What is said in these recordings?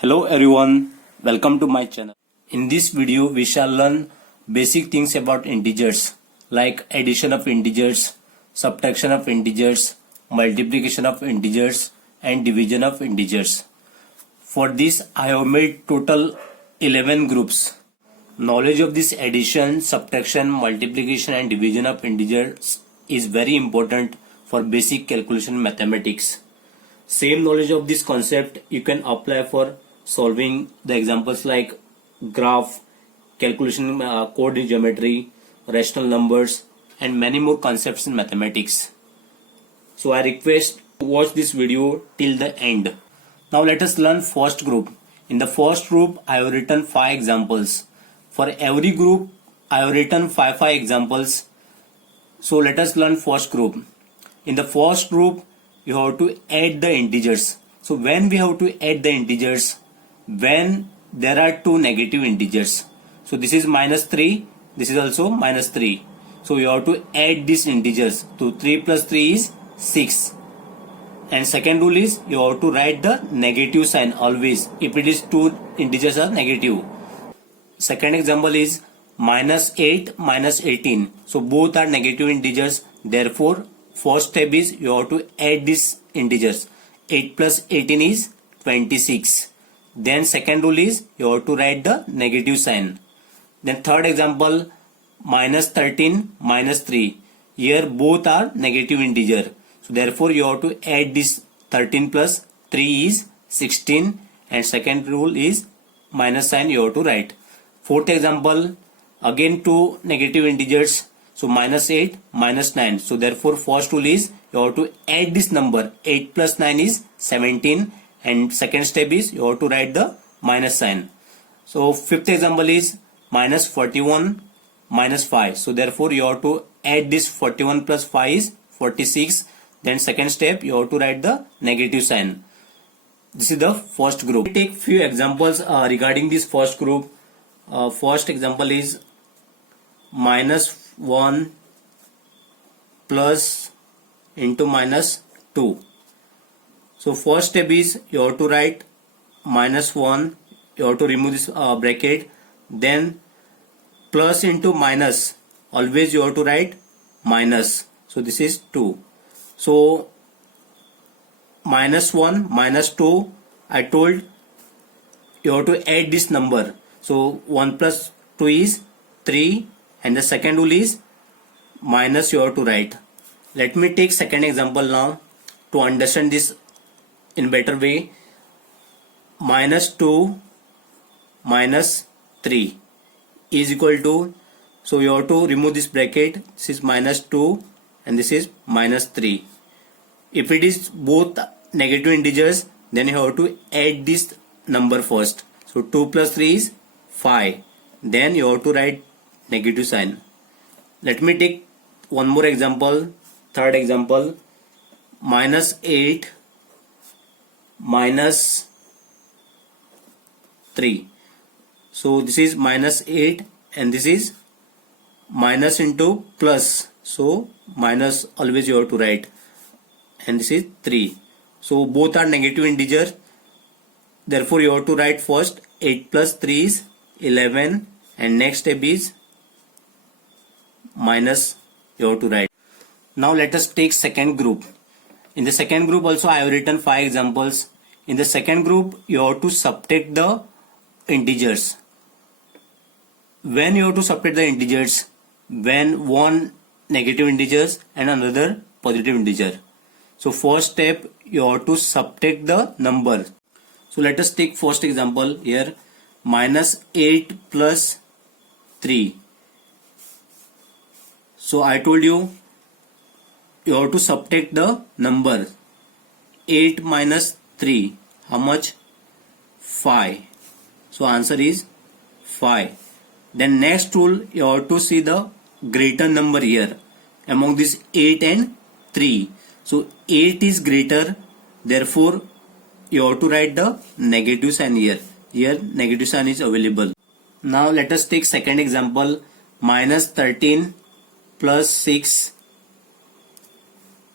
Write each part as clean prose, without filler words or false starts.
Hello everyone, welcome to my channel. In this video we shall learn basic things about integers like addition of integers, subtraction of integers, multiplication of integers and division of integers. For this I have made total 11 groups. Knowledge of this addition, subtraction, multiplication and division of integers is very important for basic calculation mathematics. Same knowledge of this concept you can apply for solving the examples like graph, calculation, coordinate geometry, rational numbers and many more concepts in mathematics. So I request to watch this video till the end. Now let us learn first group. In the first group I have written 5 examples. For every group I have written 5 examples. So let us learn first group. In the first group you have to add the integers. So when we have to add the integers, when there are two negative integers. So this is -3, this is also -3. So you have to add these integers. So 3 plus 3 is 6. And second rule is you have to write the negative sign always if it is two integers are negative. Second example is -8 -18. So both are negative integers. Therefore first step is you have to add these integers. 8 plus 18 is 26. Then second rule is you have to write the negative sign. Then third example -13 -3. Here both are negative integer. So therefore you have to add this 13 plus 3 is 16 and second rule is minus sign you have to write. Fourth example again two negative integers. So -8 -9. So therefore first rule is you have to add this number. 8 plus 9 is 17 and second step is you have to write the minus sign. So fifth example is -41 -5. So therefore you have to add this 41 plus 5 is 46. Then second step you have to write the negative sign. This is the first group. We take few examples regarding this first group. First example is -1 plus into -2. So first step is you have to write -1. You have to remove this bracket. Then plus into minus. Always you have to write minus. So this is 2. So -1 -2. I told you have to add this number. So 1 plus 2 is 3 and the second rule is minus you have to write. Let me take second example now to understand this in better way. -2 -3 is equal to, so you have to remove this bracket. This is -2 and this is -3. If it is both negative integers then you have to add this number first. So 2 plus 3 is 5. Then you have to write negative sign. Let me take one more example. Third example -8 -3. So this is -8 and this is minus into plus. So minus always you have to write and this is 3. So both are negative integers. Therefore you have to write first 8 plus 3 is 11 and next step is minus you have to write. Now let us take second group. In the second group also I have written 5 examples. In the second group you have to subtract the integers. When you have to subtract the integers? When one negative integers and another positive integer. So first step you have to subtract the number. So let us take first example here. -8 plus 3. So I told you you have to subtract the number. 8 minus 3. How much? 5. So answer is 5. Then next rule you have to see the greater number here among this 8 and 3. So 8 is greater. Therefore you have to write the negative sign here. Here negative sign is available. Now let us take second example. -13 plus 6.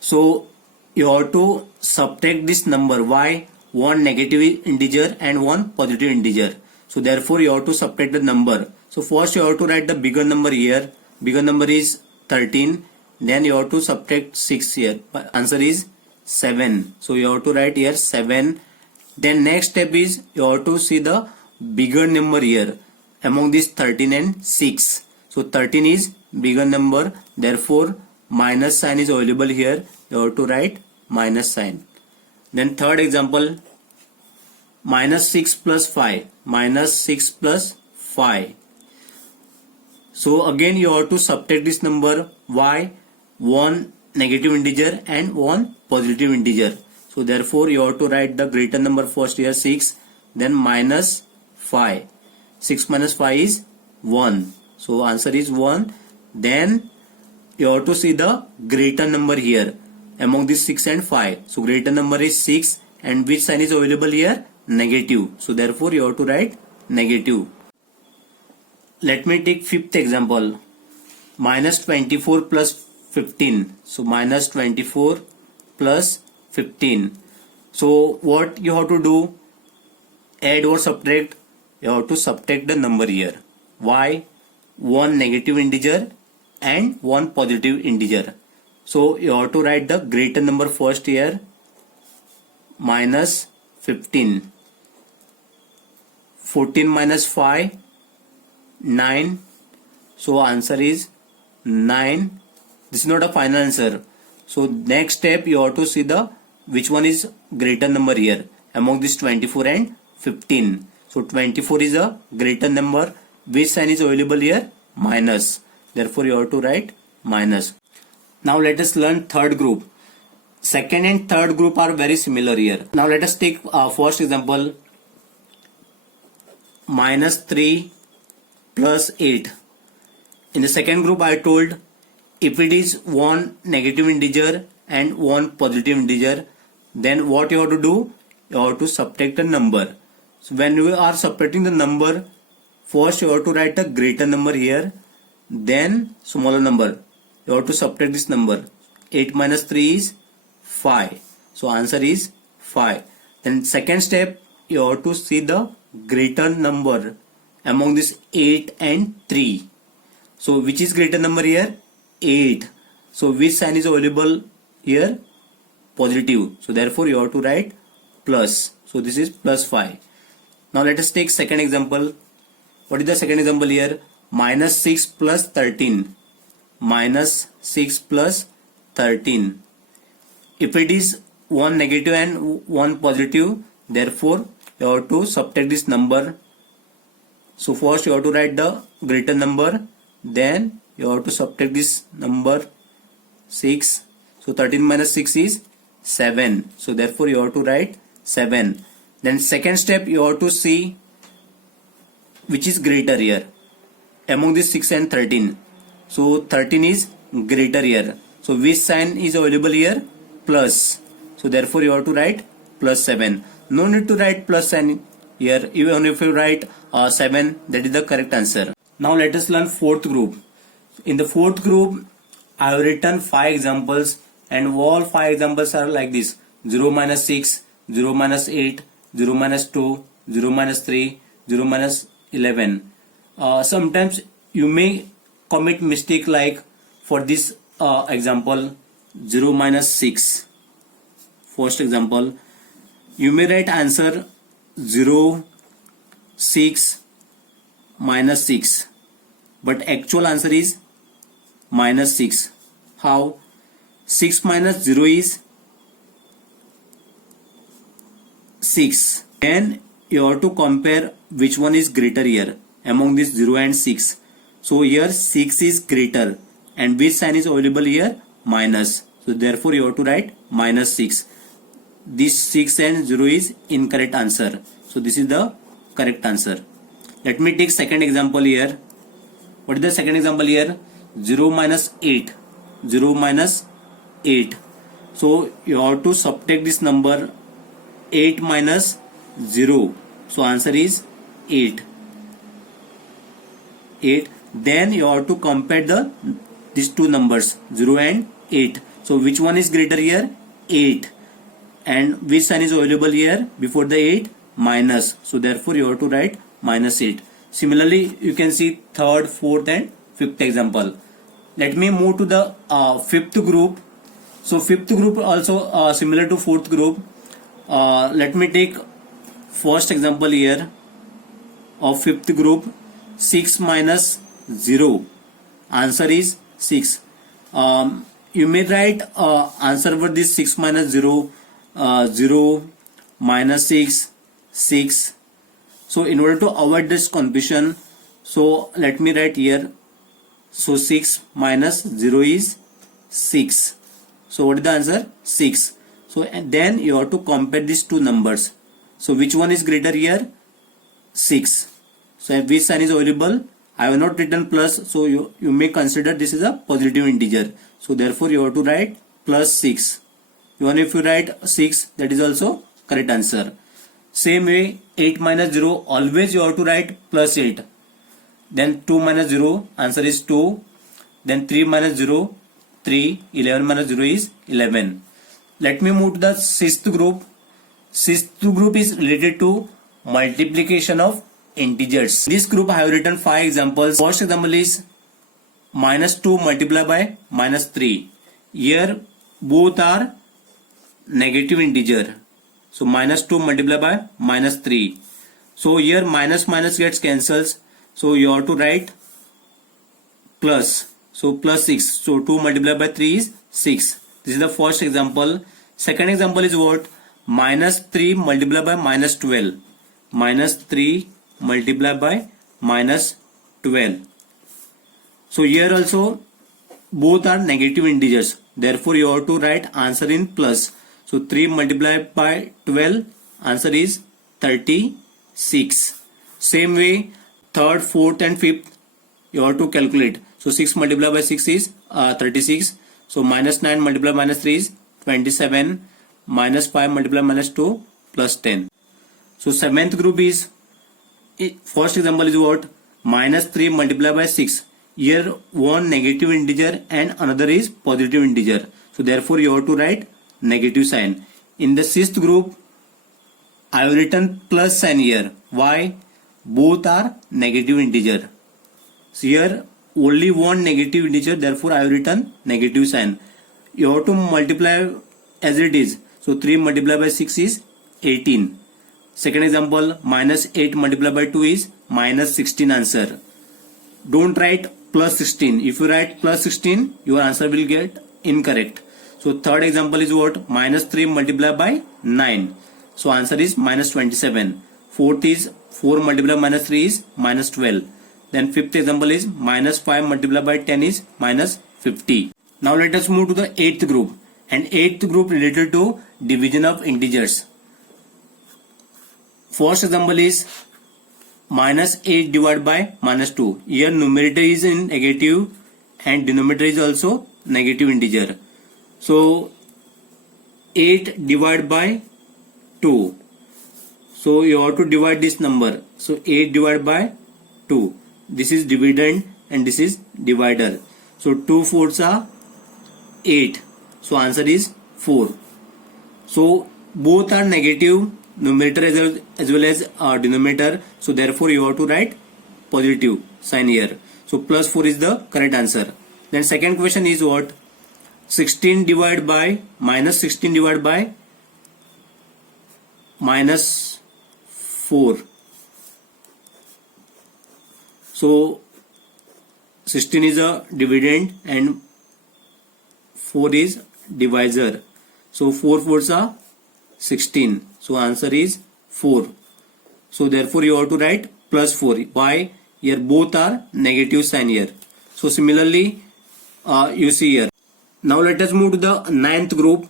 So you have to subtract this number. Why? one negative integer and one positive integer. So therefore you have to subtract the number. So first you have to write the bigger number here. Bigger number is 13. Then you have to subtract 6 here. Answer is 7. So you have to write here 7. Then next step is you have to see the bigger number here among these 13 and 6. So 13 is bigger number. Therefore minus sign is available here. You have to write minus sign. Then third example, minus 6 plus 5. Minus 6 plus 5. So again you have to subtract this number. Why? One negative integer and one positive integer. So therefore you have to write the greater number first here, 6, then minus 5. 6 minus 5 is 1. So answer is 1. Then you have to see the greater number here among these 6 and 5. So greater number is 6, and which sign is available here? Negative. So therefore you have to write negative. Let me take fifth example. Minus 24 plus 15. So minus 24 plus 15. So what you have to do? Add or subtract? You have to subtract the number here. Why? One negative integer and one positive integer. So you have to write the greater number first here. Minus 15. 14 minus 5, 9. So answer is 9. This is not a final answer. So next step you have to see the which one is greater number here among this 24 and 15. So 24 is a greater number. Which sign is available here? Minus. Therefore you have to write minus. Now let us learn third group. Second and third group are very similar here. Now let us take first example. Minus 3 plus 8. In the second group I told if it is one negative integer and one positive integer, then what you have to do? You have to subtract a number. So when you are subtracting the number, first you have to write a greater number here, then smaller number. You have to subtract this number. 8 minus 3 is 5. So answer is 5. Then second step, you have to see the greater number among this 8 and 3. So which is greater number here? 8. So which sign is available here? Positive. So therefore you have to write plus. So this is plus 5. Now let us take second example. What is the second example here? Minus 6 plus 13. Minus 6 plus 13. If it is one negative and one positive, therefore you have to subtract this number. So first you have to write the greater number, then you have to subtract this number 6. So 13 minus 6 is 7. So therefore you have to write 7. Then second step you have to see which is greater here among this 6 and 13. So 13 is greater here. So which sign is available here? Plus. So therefore you have to write plus 7. No need to write plus sign here. Even if you write 7, that is the correct answer. Now let us learn fourth group. In the fourth group I have written 5 examples, and all 5 examples are like this: 0 minus 6, 0 minus 8, 0 minus 2, 0 minus 3, 0 minus 11. Sometimes you may commit mistake, like for this example 0 minus 6. First example, you may write answer 0, 6, minus 6, but actual answer is minus 6. How? 6 minus 0 is 6. Then you have to compare which one is greater here among this 0 and 6. So here 6 is greater, and which sign is available here? Minus. So therefore you have to write minus 6. This 6 and 0 is incorrect answer. So this is the correct answer. Let me take second example here. What is the second example here? 0 minus 8. 0 minus 8. So you have to subtract this number. 8 minus 0. So answer is 8. 8. Then you have to compare these two numbers, 0 and 8. So which one is greater here? 8. and which sign is available here before the 8? Minus. So therefore you have to write -8. Similarly, you can see third, fourth and fifth example. Let me move to the fifth group. So fifth group also similar to fourth group. Let me take first example here of fifth group. 6 minus 0. Answer is 6. You may write answer for this 6 minus 0, 0 minus 6, 6. So in order to avoid this confusion, so let me write here. So 6 minus 0 is 6. So what is the answer? 6. So and then you have to compare these two numbers. So which one is greater here? 6. So which sign is available? I have not written plus, so you may consider this is a positive integer. So therefore you have to write plus 6. Even if you write 6, that is also correct answer. Same way, 8 minus 0, always you have to write plus 8. Then 2 minus 0, answer is 2. Then 3 minus 0, 3. 11 minus 0 is 11. Let me move to the sixth group. Sixth group is related to multiplication of integers. This group I have written 5 examples. First example is minus 2 multiplied by minus 3. Here both are negative integer. So minus 2 multiplied by minus 3. So here minus minus gets cancels. So you have to write plus. So plus 6. So 2 multiplied by 3 is 6. This is the first example. Second example is what? Minus 3 multiplied by minus 12. Minus 3 multiplied by minus 12. So here also both are negative integers. Therefore you have to write answer in plus. So 3 multiplied by 12, answer is 36. Same way, third, fourth and fifth you have to calculate. So 6 multiplied by 6 is 36. So minus 9 multiplied by minus 3 is 27. Minus 5 multiplied by minus 2 plus 10. So seventh group is, first example is what? Minus 3 multiplied by 6. Here one negative integer and another is positive integer. So therefore you have to write negative sign. In the sixth group, I have written plus sign here. Why? Both are negative integer. So here only one negative integer, therefore I have written negative sign. You have to multiply as it is. So 3 multiplied by 6 is 18. Second example, minus 8 multiplied by 2 is minus 16 answer. Don't write plus 16. If you write plus 16, your answer will get incorrect. So third example is what? Minus 3 multiplied by 9. So answer is minus 27. Fourth is 4 multiplied by minus 3 is minus 12. Then fifth example is minus 5 multiplied by 10 is minus 50. Now let us move to the eighth group. And eighth group related to division of integers. First example is minus 8 divided by minus 2. Here numerator is in negative and denominator is also negative integer. So 8 divided by 2. So you have to divide this number. So 8 divided by 2. This is dividend and this is divider. So 2 fours are 8. So answer is 4. So both are negative, numerator as well as denominator. So therefore you have to write positive sign here. So plus 4 is the correct answer. Then second question is what? 16 divided by minus 16 divided by minus 4. So 16 is a dividend and 4 is divisor. So 4 fours are 16. So answer is 4. So therefore you have to write plus 4. Why? Here both are negative sign here. So similarly you see here. Now let us move to the ninth group.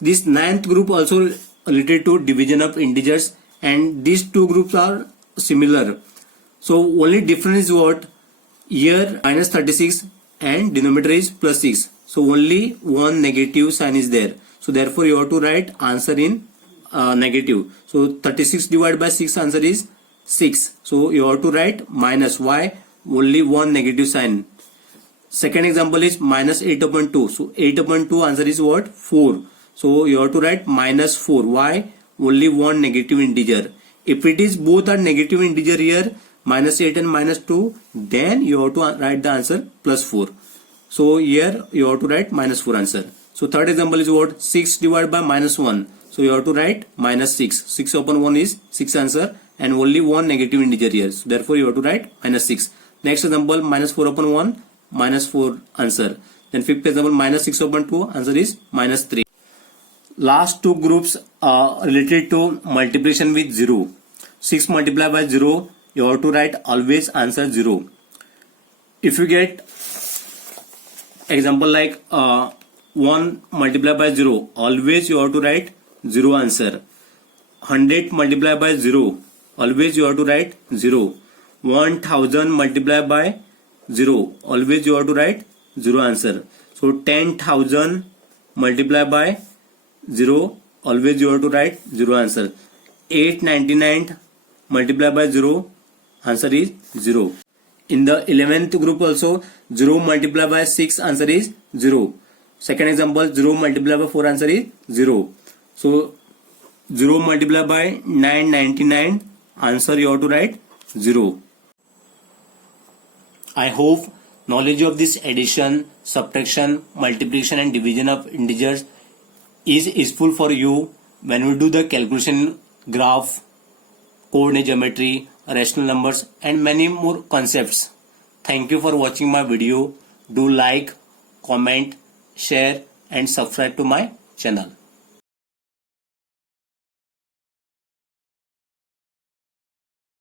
This ninth group also related to division of integers, and these two groups are similar. So only difference is what? Here minus 36 and denominator is plus 6. So only one negative sign is there. So therefore you have to write answer in negative. So 36 divided by 6 answer is 6. So you have to write minus. Why? Only one negative sign. Second example is minus 8 upon 2. So 8 upon 2 answer is what? 4. So you have to write minus 4. Why? Only one negative integer. If it is both are negative integer here, minus 8 and minus 2, then you have to write the answer plus 4. So here you have to write minus 4 answer. So third example is what? 6 divided by minus 1. So you have to write minus 6. 6 upon 1 is 6 answer and only one negative integer here. So therefore you have to write minus 6. Next example, minus 4 upon 1, minus 4 answer. Then fifth example, minus 6 upon 2, answer is minus 3. Last two groups are related to multiplication with 0. 6 multiplied by 0, you have to write always answer 0. If you get example like 1 multiplied by 0, always you have to write 0 answer. 100 multiplied by 0, always you have to write 0. 1000 multiplied by 0, always you have to write 0 answer. So 10,000 multiplied by 0, always you have to write 0 answer. 899 multiplied by 0, answer is 0. In the 11th group also, 0 multiplied by 6, answer is 0. Second example, 0 multiplied by 4, answer is 0. So 0 multiplied by 999, answer you have to write 0. I hope knowledge of this addition, subtraction, multiplication and division of integers is useful for you when we do the calculation, graph, coordinate geometry, rational numbers and many more concepts. Thank you for watching my video. Do like, comment, share and subscribe to my channel.